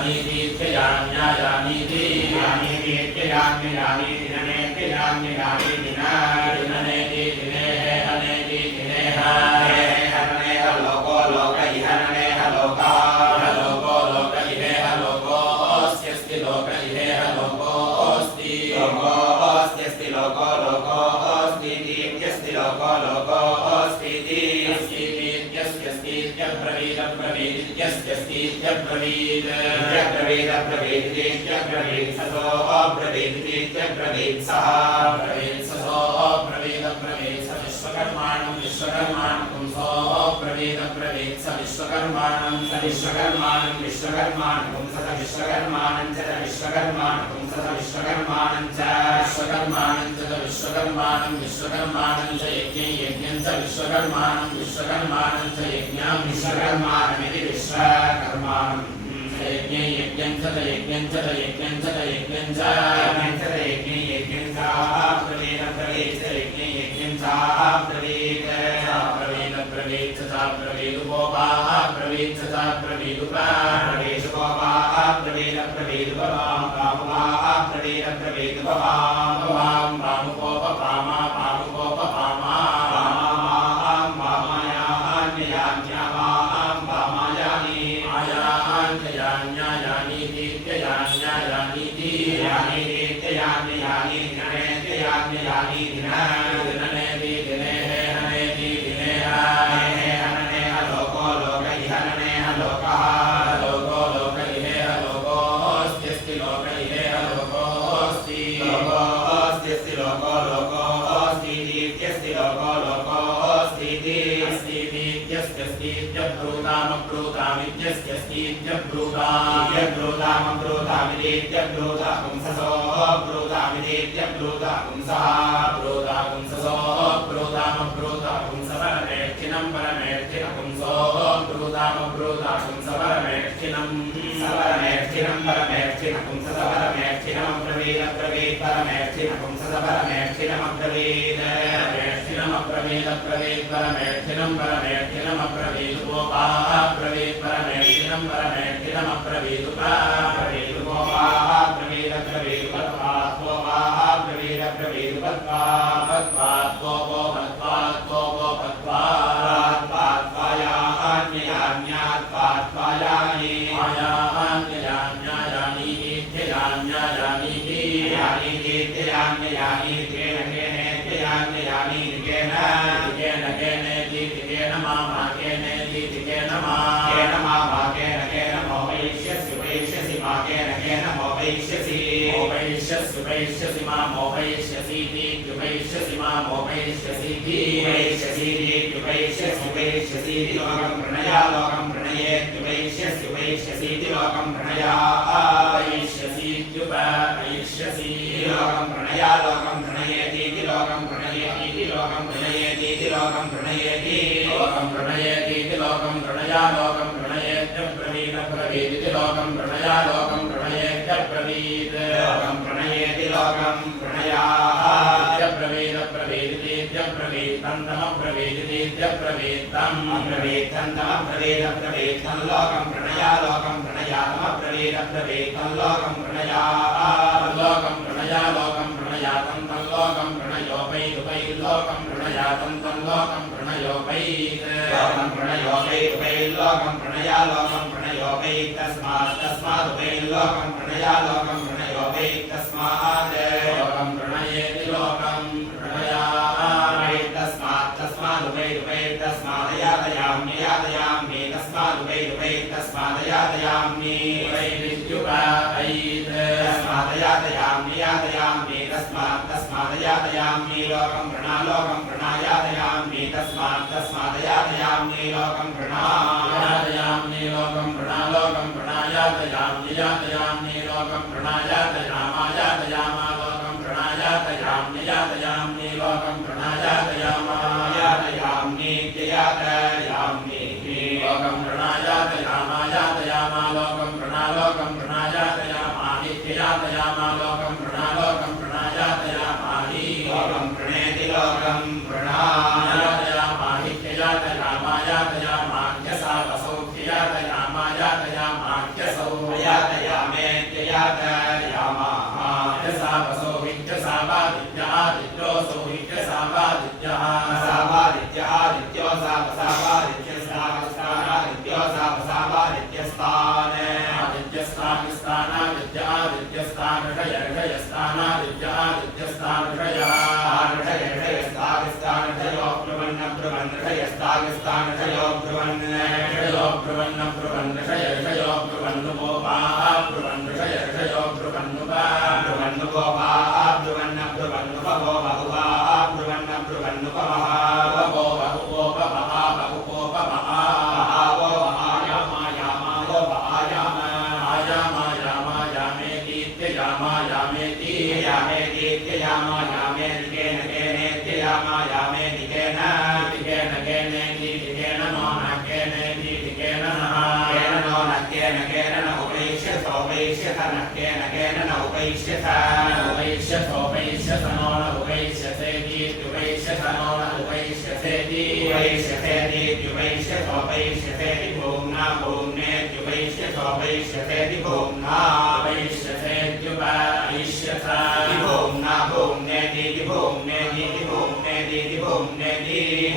यामीति याम्यायामीति यामीति याम्ययामीति अस्तीतीत्यस्त्यस्तीत्यब्रवीदब्रवीदित्यस्त्यस्तीत्यब्रवीद् इत्यब्रवीदब्रवीदित्यब्रवीत् सतोऽब्रवीदित्यब्रवीत् सः ब्रवीत् स सोऽब्रवीदब्रवीत् स विश्वकर्माणं विश्वकर्माणं पुंसोऽब्रवीदब्रवीत् स विश्वकर्माणं स विश्वकर्माणं विश्वकर्माणं पुंसत विश्वकर्माणं च विश्वकर्माणं पुंसत विश्वकर्माणं च विश्वकर्माणं च च विश्वकर्माणं विश्वकर्माणं च यज्ञं यज्ञं च विश्वकर्माणं विश्वकर्माणं च यज्ञं विश्वकर्माणमिति विश्वकर्माणं प्रवेदुपोपा प्रवेदुप्रा प्रवेदुपोपा प्रवेद ยานยานีนะ अस्तीतीत्यस्त्यस्तीत्यब्रूतामब्रूतामित्यस्त्यस्तीत्यब्रूताम् इत्यब्रूतामब्रूतामितीत्यब्रूता पुंससो ब्रूतामितीत्यब्रूता पुंसः ब्रूता पुंससो ब्रूतामब्रूता पुंसपरमेष्ठिनं परमेष्ठिन पुंसो ब्रूतामब्रूता पुंसपरमेष्ठिनम् सपरमेष्ठिनं परमेष्ठिन पुंससपरमेष्ठिनमब्रवीद ब्रवीत् परमेष्ठिन पुंससपरमेष्ठिनमब्रवीद परमेष्ठिनमब्रवीदब्रवीत् परमेष्ठिनं परमेष्ठिनमब्रवीदुपोपाः ब्रवीत् परमेष्ठिनं परमेष्ठिनमब्रवीदुपाः ब्रवीदुपोवाः ब्रवीद ब्रवीदुपत्वात्वोवाः केनेत्ययान्ययानि केन केन केनेति केन मामा केनेति केन मा केन मा मा केन केन मोहयिष्यसि वैष्यसि मा केन केन मोहयिष्यसि मोपयिष्यसि उपयिष्यसि मा मोपयिष्यसीति उपयिष्यसि मा मोपयिष्यसीति उपैष्यसीत्युपैष्यसीति लोकं प्रणया लोकं प्रणयेत्युपैष्यस्युपैष्यसीति लोकं प्रणया उपयिष्यसीत्युपयिष्यसि लोकं प्रणया लोकं प्रणयेतीति लोकं प्रणयेतीति लोकं प्रणयेतीति लोकं प्रणयेति लोकं प्रणयेतीति लोकं प्रणया लोकं प्रणयेत्यब्रवीद ब्रवीदिति लोकं प्रणया लोकं प्रणयेत्यब्रवीद लोकं प्रणयेति लोकं प्रणया इत्यब्रवीद ब्रवीदितीत्यब्रवीदन्तमब्रवीदितीत्यब्रवीदम् अब्रवीत्तन्तमब्रवीदब्रवीत्तं लोकं प्रणया लोकं प्रणयातमब्रवीदब्रवीत्तं लोकं प्रणया लोकं प्रणया लोकं प्रणयातं तं लोकं प्रणयोपैरुपैर्लोकं प्रणयातं तं लोकं प्रणयोपैत् लोकं प्रणयोपैरुपैर्लोकं प्रणया लोकं प्रणयोपैतस्मात् तस्मादुपैर्लोकं प्रणया लोकं प्रणयोपैतस्मात् लोकं प्रणयेति लोकं प्रणयामि तस्मात् तस्मादुपैरुपैर्तस्मात् यातयामि यातयामि तस्मादुपैरुपैर्तस्मात् यातयामि वैरित्युपायैत् तस्मादयातयाम्ये लोकं वृणालोकं वृणायातयाम्ये तस्मात् तस्मादयातयाम्ये लोकं वृणायातयाम्ये लोकं वृणालोकं वृणायातयाम्ये यातयाम्ये लोकं वृणायातयामायातयामा लोकं वृणायातयाम्ये यातयाम्ये लोकं वृणायातयामा यातयाम्येत्ययातयाम्ये लोकं वृणायातयामायातयामा लोकं वृणालोकं वृणायातयामानित्ययातयामा लोकं वृणालोकं Yeah, um... ब्रुवन् षयो ब्रुवन्न ब्रुवन्नषयर्षयो ब्रुवन्नुपोपा ब्रुवन्नषयर्षयो ब्रुवन्नुपा ब्रुवन्नुपोपा ब्रुवन्न ब्रुवन्नुपवो बहुवा ब्रुवन्न ब्रुवन्नुपवः बहवो बहुपोपमहा बहुपोपमहा महावो महायामायामावो महायामा आयामायामायामेतीत्ययामायामेति यामेतीत्ययामायामेतिकेन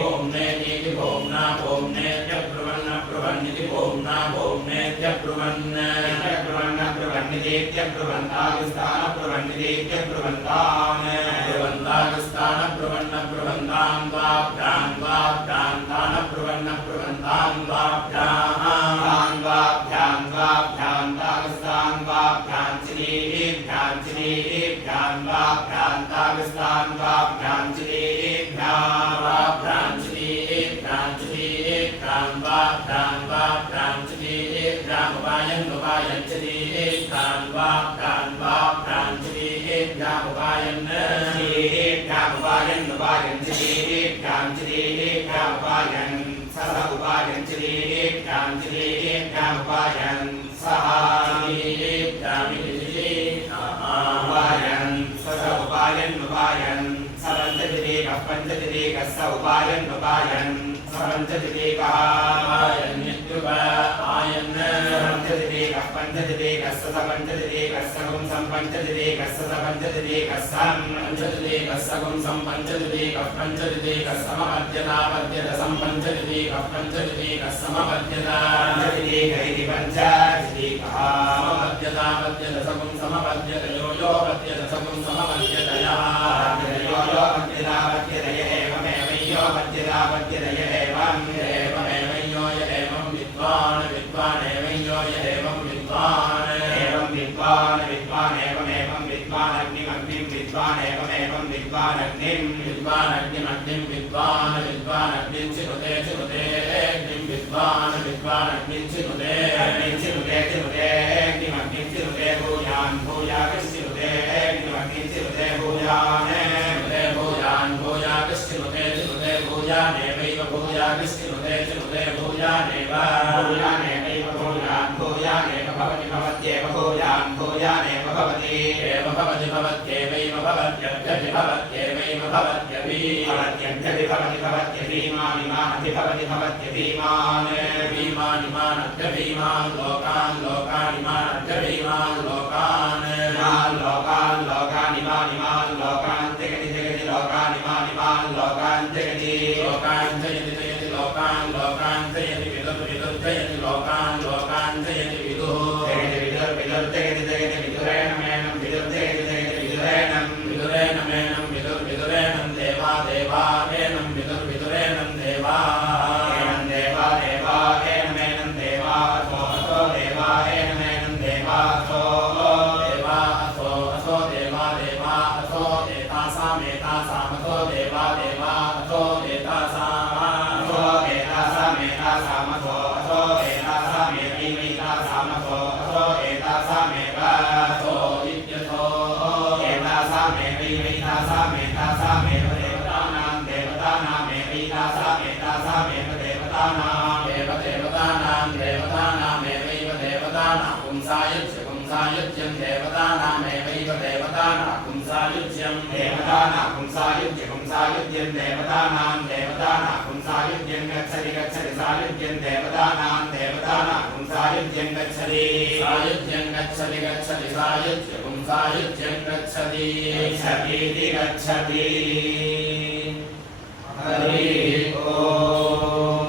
ओम्नेति भोम्ना ओम्नेत्यब्रुवन्नब्रुवन्निति भोम्ना ओम्नेत्यब्रुवन् ब्रुवन्नब्रुवन्नित्यब्रुवन्तागुस्तानब्रुवन्नित्यब्रुवन्तान् ब्रुवन्तागुस्तानब्रुवन्नब्रुवन्तां वा भ्रान् वा भ्रान्तानब्रुवन्नब्रुवन्तां वा भ्रान् चिनीभ्यां उपायन् उपायन् चिनीभ्यां चिनीभ्यां उपायन् सह उपायन् चिनीभ्यां चिनीभ्यां उपायन् सह उपायन् सह उपायन् उपायन् स पञ्चतिरेकः पञ्चतिरेकः स उपायन् उपायन् स पञ्चतिरेकः पञ्चतिरेकः కస్స సపంచదిదే కస్సగం సంపంచదిదే కస్స సపంచదిదే కస్సాం పంచదిదే కస్సగం సంపంచదిదే కప్పంచదిదే కస్సమపద్యతాపద్యత సంపంచదిదే కప్పంచదిదే కస్సమపద్యతాదిదే కైతి పంచాదిదే కామపద్యతాపద్యత సగం సమపద్యత యో యో పద్యత సగం సమపద్యత యో యో పద్యతాపద్యత ఏవమేవయ్యో పద్యతాపద్యత ఏవం ఏవమేవయ్యో ఏవం విద్వాన్ విద్వాన్ ఏవయ్యో ఏవం విద్వాన్ विद्वानग्निम् विद्वानग्निमग्निं विद्वान् विद्वानग्निं चिनुते चिनुते अग्निं विद्वान् विद्वानग्निं चिनुते अग्निं चिनुते चिनुते अग्निमग्निं चिनुते भूयान् भूयाकश्चिनुते अग्निमग्निं चिनुते भूयान् चिनुते भूयान् भूयाकश्चिनुते चिनुते भूयानेवैव भूयाकश्चिनुते चिनुते भूयानेव भूयानेवैव भूयान् भूयानेव भवति भवत्येव भूयान् भूयानेव भवति एव भवति भवत्येवैव भवत्यभ्यपि भवत्येवैव भवत्यपि भवत्यभ्यपि भवति भवत्यभीमानिमानपि भवति भवत्यभीमान् भीमानिमानभ्यभीमान् लोकान् लोकानिमानभ्यभीमान् लोकान् इमान् लोकान् लोकानिमानिमान् लोकान् जगति जगति लोकानिमानिमान् लोकान् जगति लोकान् जयति जयति लोकान् लोकान् जयति विदुः विदुर्जयति लोकान् देवतानामेव देवतानां देवतानामेवैव देवताना पुंसायुज्य पुंसायुज्यं देवतानामेवैव देवताना पुंसायुज्यं देवताना पुंसायुज्य पुंसायुज्यं देवतानां देवताना पुंसायुज्यं गच्छति गच्छति सायुज्यं देवतानां देवताना पुंसायुज्यं गच्छति सायुज्यं गच्छति गच्छति सायुज्य पुंसायुज्यं गच्छति गच्छतीति गच्छति हरि ओम्